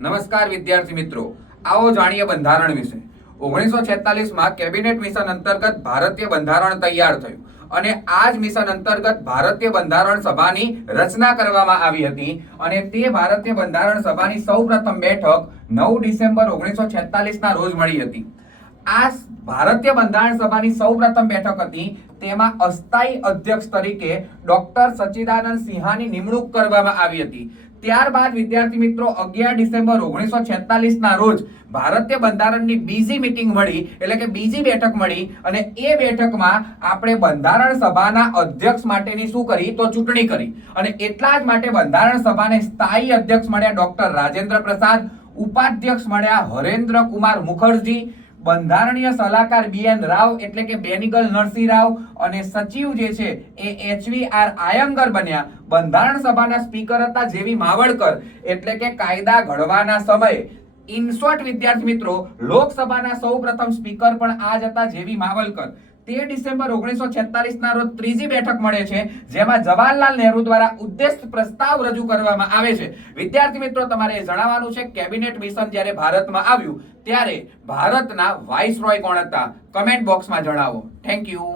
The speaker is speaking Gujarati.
નમસ્કાર વિદ્યાર્થી મિત્રો, આવો જાણીએ બંધારણ વિશે। 1946 માં કેબિનેટ મિશન અંતર્ગત ભારતીય બંધારણ તૈયાર થયું અને આ જ મિશન અંતર્ગત ભારતીય બંધારણ સભાની રચના કરવામાં આવી હતી અને તે ભારતીય બંધારણ સભાની સૌપ્રથમ બેઠક 9 ડિસેમ્બર 1946 ના રોજ મળી હતી। આ ભારતીય બંધારણ સભાની સૌપ્રથમ બેઠક હતી। તેમાં અસ્થાયી અધ્યક્ષ તરીકે ડોક્ટર સચ્ચિદાનંદ સિન્હાની નિમણૂક કરવામાં આવી હતી। ત્યારબાદ વિદ્યાર્થી મિત્રો 11 ડિસેમ્બર 1946 ના રોજ ભારતીય બંધારણની બીજી મીટિંગ મળી, એટલે કે બીજી બેઠક મળી અને એ બેઠકમાં આપણે બંધારણ સભાના અધ્યક્ષ માટેની શું કરી તો ચૂંટણી કરી અને એટલા જ માટે બંધારણ સભાને સ્થાયી અધ્યક્ષ મળ્યા ડોક્ટર રાજેન્દ્ર પ્રસાદ, ઉપાધ્યક્ષ મળ્યા હરેન્દ્ર કુમાર મુખર્જી, બંધારણીય સલાહકાર BN રાવ એટલે કે બેનિગલ નરસિંહ રાવ અને સચિવ જે છે એ HVR આયંગર બન્યા। બંધારણ સભાના સ્પીકર હતા જેવી માવડકર એટલે કે કાયદા ઘડવાના સમયે। ઇન શોર્ટ વિદ્યાર્થી મિત્રો, લોકસભાના સૌપ્રથમ સ્પીકર પણ આ જ હતા જેવી માવલકર। 13 ડિસેમ્બર 1946 ના રોજ ત્રીજી બેઠક મળે છે જેમાં જવાહરલાલ નહેરુ દ્વારા ઉદ્દેશ પ્રસ્તાવ રજૂ કરવામાં આવે છે। વિદ્યાર્થી મિત્રો, તમારે જણાવવાનું છે કેબિનેટ મિશન જ્યારે ભારતમાં આવ્યું ત્યારે ભારતના વાઇસરોય કોણ હતા? કમેન્ટ બોક્સમાં જણાવો। Thank you.